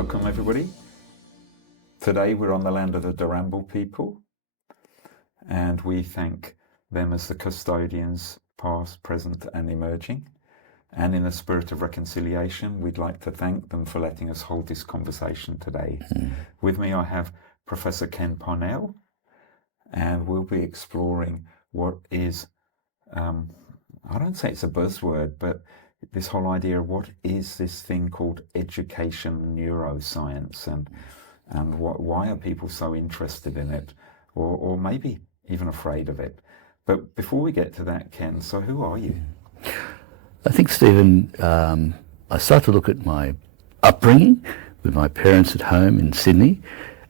Welcome everybody. Today we're on the land of the Daramble people, and we thank them as the custodians, past, present and emerging. And in the spirit of reconciliation, we'd like to thank them for letting us hold this conversation today. With me I have Professor Ken Purnell, and we'll be exploring what is, I don't say it's a buzzword, but this whole idea of what is this thing called educational neuroscience, and why are people so interested in it, or maybe even afraid of it. But before we get to that, Ken, so who are you? I think, Stephen, I started to look at my upbringing with my parents at home in Sydney,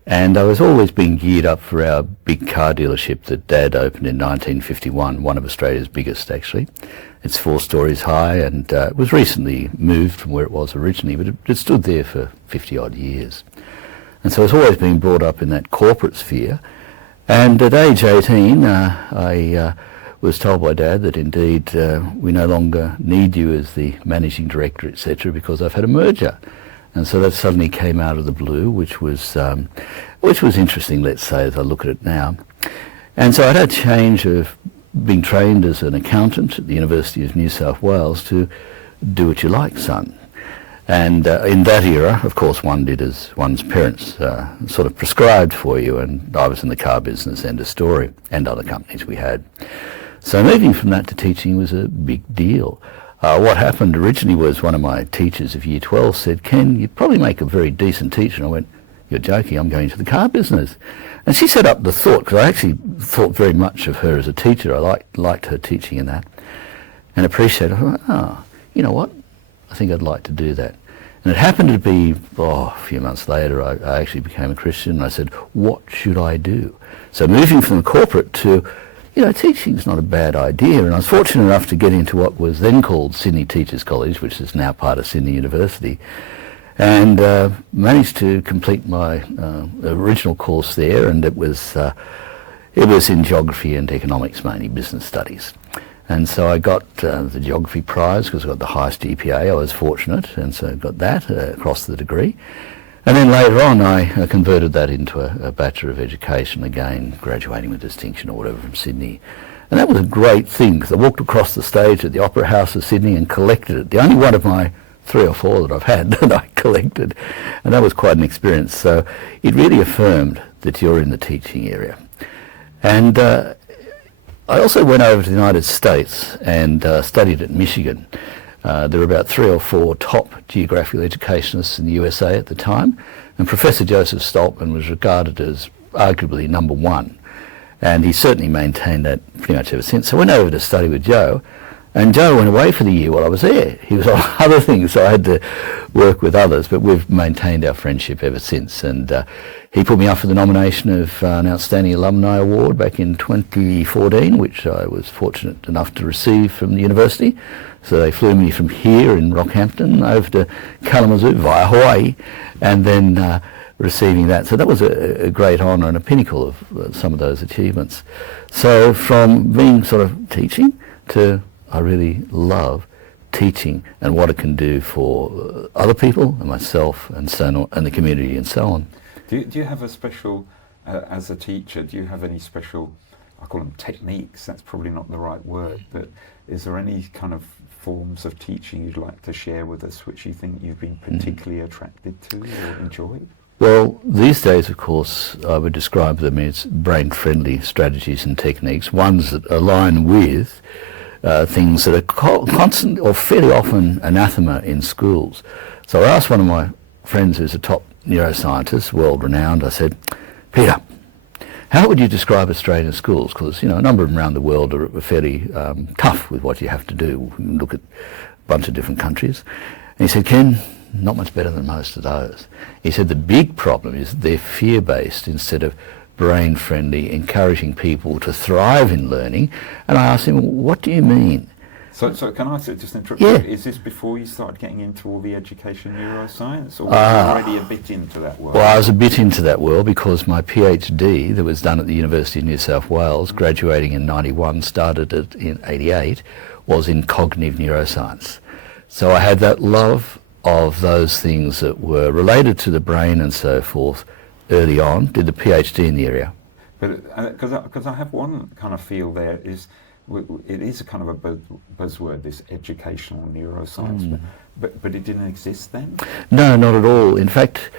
and I was always being geared up for our big car dealership that Dad opened in 1951, one of Australia's biggest actually. It's 4 stories high, and it was recently moved from where it was originally, but it stood there for 50 odd years. And so I was always being brought up in that corporate sphere. And at age 18, I was told by Dad that indeed we no longer need you as the managing director, etc., because I've had a merger. And so that suddenly came out of the blue, which was interesting, let's say, as I look at it now. And so I had a change of being trained as an accountant at the University of New South Wales to do what you like, son. And in that era, of course, one did as one's parents sort of prescribed for you, and I was in the car business, end of story, and other companies we had. So moving from that to teaching was a big deal. What happened originally was one of my teachers of Year 12 said, "Ken, you'd probably make a very decent teacher." And I went, "You're joking, I'm going to the car business." And she set up the thought, because I actually thought very much of her as a teacher. I liked her teaching in that and appreciated her. I thought, you know what? I think I'd like to do that. And it happened to be, a few months later, I actually became a Christian, and I said, what should I do? So moving from the corporate to, teaching's not a bad idea. And I was fortunate enough to get into what was then called Sydney Teachers College, which is now part of Sydney University, and managed to complete my original course there, and it was in geography and economics, mainly business studies. And so I got the geography prize because I got the highest GPA. I was fortunate, and so I got that across the degree. And then later on I converted that into a Bachelor of Education, again graduating with distinction or whatever from Sydney. And that was a great thing, because I walked across the stage at the Opera House of Sydney and collected it. The only one of my 3 or 4 that I've had that I collected. And that was quite an experience. So it really affirmed that you're in the teaching area. And I also went over to the United States and studied at Michigan. There were about 3 or 4 top geographical educationists in the USA at the time, and Professor Joseph Stoltman was regarded as arguably number 1, and he certainly maintained that pretty much ever since. So I went over to study with Joe, and Joe went away for the year while I was there. He was on other things, so I had to work with others, but we've maintained our friendship ever since. And he put me up for the nomination of an Outstanding Alumni Award back in 2014, which I was fortunate enough to receive from the university. So they flew me from here in Rockhampton over to Kalamazoo via Hawaii, and then receiving that. So that was a great honour and a pinnacle of some of those achievements. So from being sort of teaching to I really love teaching and what it can do for other people and myself and so on, and the community and so on. Do you have a special, as a teacher, do you have any special, I call them techniques, that's probably not the right word, but is there any kind of forms of teaching you'd like to share with us which you think you've been particularly attracted to or enjoyed? Well, these days, of course, I would describe them as brain-friendly strategies and techniques, ones that align with things that are constant or fairly often anathema in schools. So I asked one of my friends who's a top neuroscientist, world-renowned, I said, "Peter, how would you describe Australian schools? Because, a number of them around the world are fairly tough with what you have to do. You look at a bunch of different countries." And he said, "Ken, not much better than most of those." He said the big problem is they're fear-based instead of brain-friendly, encouraging people to thrive in learning. And I asked him, "What do you mean?" So can I just interrupt you? Is this before you started getting into all the education neuroscience, or were you already a bit into that world? Well, I was a bit into that world because my PhD that was done at the University of New South Wales, graduating in 91, started it in 88, was in cognitive neuroscience. So I had that love of those things that were related to the brain and so forth early on, did the PhD in the area. But because I have one kind of feel there is, it is a kind of a buzzword, this educational neuroscience, but it didn't exist then? No, not at all. In fact,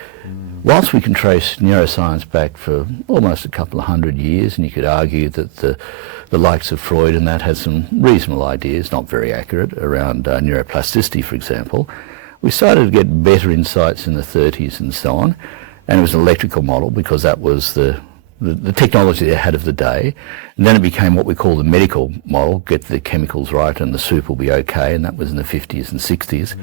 whilst we can trace neuroscience back for almost a couple of hundred years, and you could argue that the likes of Freud and that had some reasonable ideas, not very accurate, around neuroplasticity, for example, we started to get better insights in the 30s and so on, and it was an electrical model because that was the technology they had of the day. And then it became what we call the medical model, get the chemicals right and the soup will be okay, and that was in the 50s and 60s.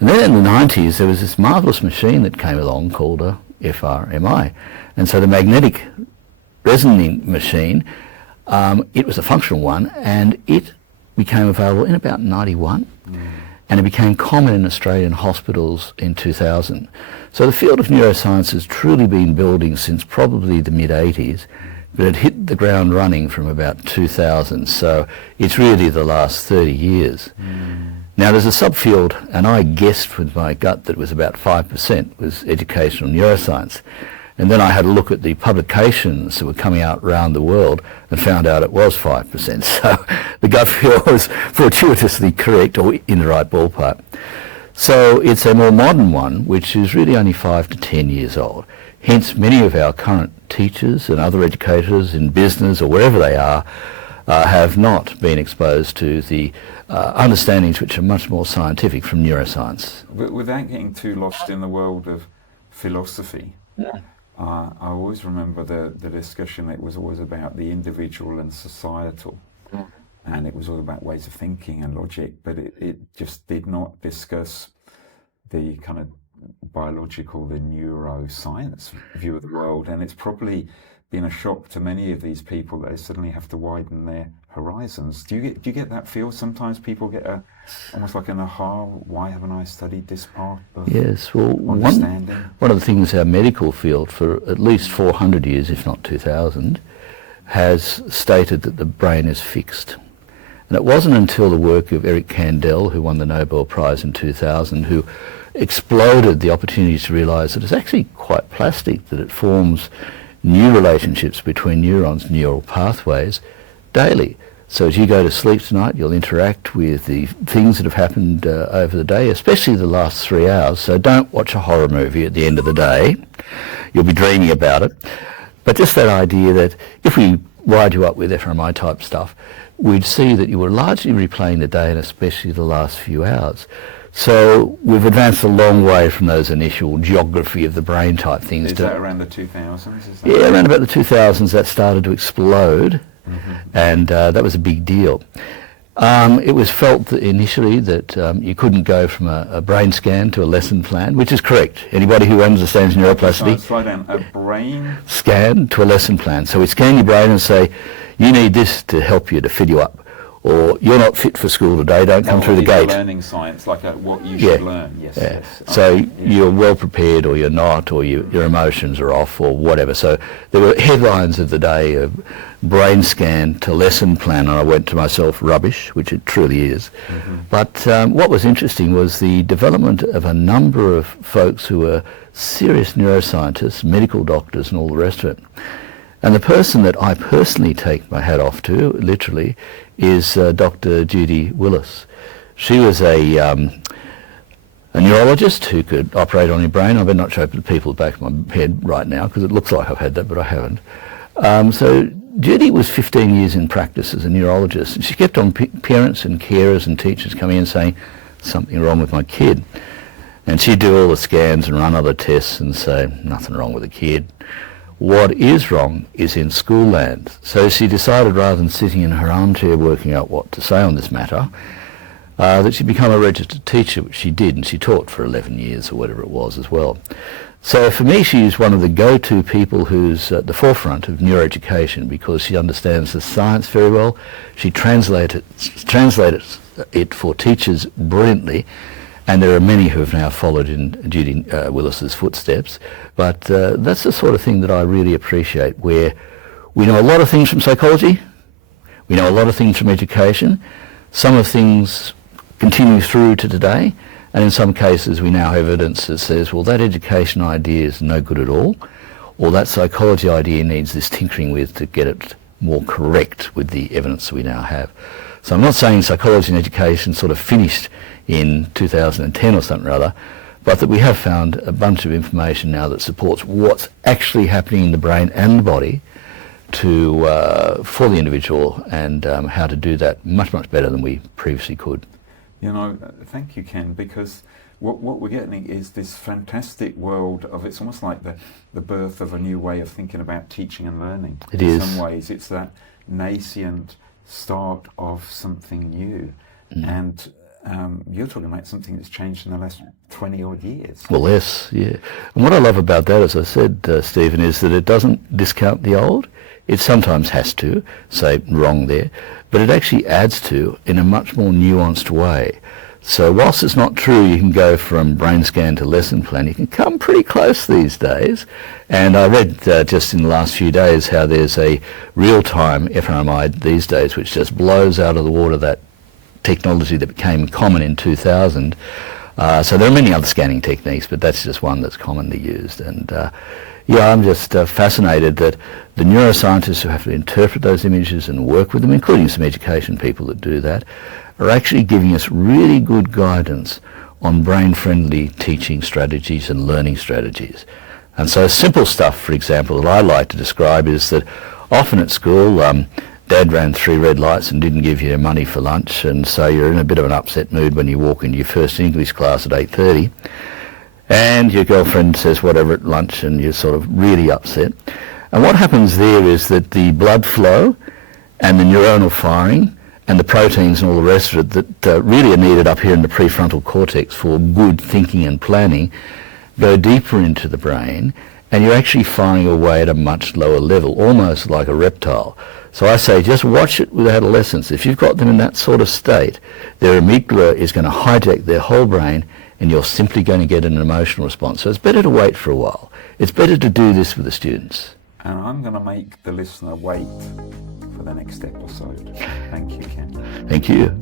And then in the 90s there was this marvellous machine that came along called a fMRI. And so the magnetic resonating machine, it was a functional one, and it became available in about 91. And it became common in Australian hospitals in 2000. So the field of neuroscience has truly been building since probably the mid-80s, but it hit the ground running from about 2000. So it's really the last 30 years. Now there's a subfield, and I guessed with my gut that it was about 5% was educational neuroscience. And then I had a look at the publications that were coming out around the world and found out it was 5%. So the gut feel was fortuitously correct, or in the right ballpark. So it's a more modern one, which is really only 5 to 10 years old. Hence, many of our current teachers and other educators in business or wherever they are have not been exposed to the understandings which are much more scientific from neuroscience. But without getting too lost in the world of philosophy, I always remember the discussion. It was always about the individual and societal, and it was all about ways of thinking and logic, but it just did not discuss the kind of biological, the neuroscience view of the world. And it's probably been a shock to many of these people that they suddenly have to widen their horizons. Do you get that feel? Sometimes people get almost like an aha, why haven't I studied this part of understanding? One of the things our medical field for at least 400 years, if not 2000, has stated that the brain is fixed. And it wasn't until the work of Eric Kandel, who won the Nobel Prize in 2000, who exploded the opportunity to realise that it's actually quite plastic, that it forms new relationships between neurons, neural pathways, daily. So as you go to sleep tonight, you'll interact with the things that have happened over the day, especially the last 3 hours. So don't watch a horror movie at the end of the day. You'll be dreaming about it. But just that idea that if we wired you up with fMRI type stuff, we'd see that you were largely replaying the day and especially the last few hours. So we've advanced a long way from those initial geography of the brain type things. Is that around the 2000s? Yeah, around about the 2000s that started to explode, and that was a big deal. It was felt that initially that you couldn't go from a brain scan to a lesson plan, which is correct. Anybody who understands neuroplasticity, Slow down. A brain scan to a lesson plan. So we scan your brain and say, you need this to help you, to fill you up. Or you're not fit for school today, don't come through the gate. Learning science, like what you should learn. Yes, yeah. yes. So you're well prepared or you're not, or your emotions are off or whatever. So there were headlines of the day of brain scan to lesson plan, and I went to myself, rubbish, which it truly is. But what was interesting was the development of a number of folks who were serious neuroscientists, medical doctors and all the rest of it. And the person that I personally take my hat off to, literally, is Dr. Judy Willis. She was a neurologist who could operate on your brain. I better not show the people the back of my head right now because it looks like I've had that, but I haven't. So Judy was 15 years in practice as a neurologist, and she kept on parents and carers and teachers coming in saying, something wrong with my kid. And she'd do all the scans and run other tests and say, nothing wrong with the kid. What is wrong is in school land. So she decided, rather than sitting in her armchair working out what to say on this matter, that she'd become a registered teacher, which she did, and she taught for 11 years or whatever it was as well. So for me, she's one of the go-to people who's at the forefront of neuroeducation because she understands the science very well. She translated it for teachers brilliantly. And there are many who have now followed in Judy Willis's footsteps. But that's the sort of thing that I really appreciate, where we know a lot of things from psychology, we know a lot of things from education, some of things continue through to today, And in some cases we now have evidence that says, well, that education idea is no good at all, or that psychology idea needs this tinkering with to get it more correct with the evidence that we now have. So I'm not saying psychology and education sort of finished in 2010 or something or other, but that we have found a bunch of information now that supports what's actually happening in the brain and the body for the individual, and how to do that much, much better than we previously could. You know, thank you, Ken, because what we're getting is this fantastic world of, it's almost like the birth of a new way of thinking about teaching and learning. It is. In some ways, it's that nascent start of something new. And you're talking about something that's changed in the last 20 odd years. Well, yes, yeah. And what I love about that, as I said, Stephen, is that it doesn't discount the old. It sometimes has to, say wrong there, but it actually adds to in a much more nuanced way. So whilst it's not true you can go from brain scan to lesson plan, you can come pretty close these days. And I read just in the last few days how there's a real-time fMRI these days which just blows out of the water that technology that became common in 2000. So there are many other scanning techniques, but that's just one that's commonly used. And yeah, I'm just fascinated that the neuroscientists who have to interpret those images and work with them, including some education people that do that, are actually giving us really good guidance on brain-friendly teaching strategies and learning strategies. And so simple stuff, for example, that I like to describe is that often at school, Dad ran 3 red lights and didn't give you money for lunch, and so you're in a bit of an upset mood when you walk into your first English class at 8:30. And your girlfriend says whatever at lunch and you're sort of really upset. And what happens there is that the blood flow and the neuronal firing and the proteins and all the rest of it that really are needed up here in the prefrontal cortex for good thinking and planning go deeper into the brain, and you're actually firing away at a much lower level, almost like a reptile. So I say just watch it with adolescents. If you've got them in that sort of state, their amygdala is going to hijack their whole brain, and you're simply going to get an emotional response. So it's better to wait for a while. It's better to do this with the students. And I'm going to make the listener wait for the next episode. Thank you, Ken. Thank you.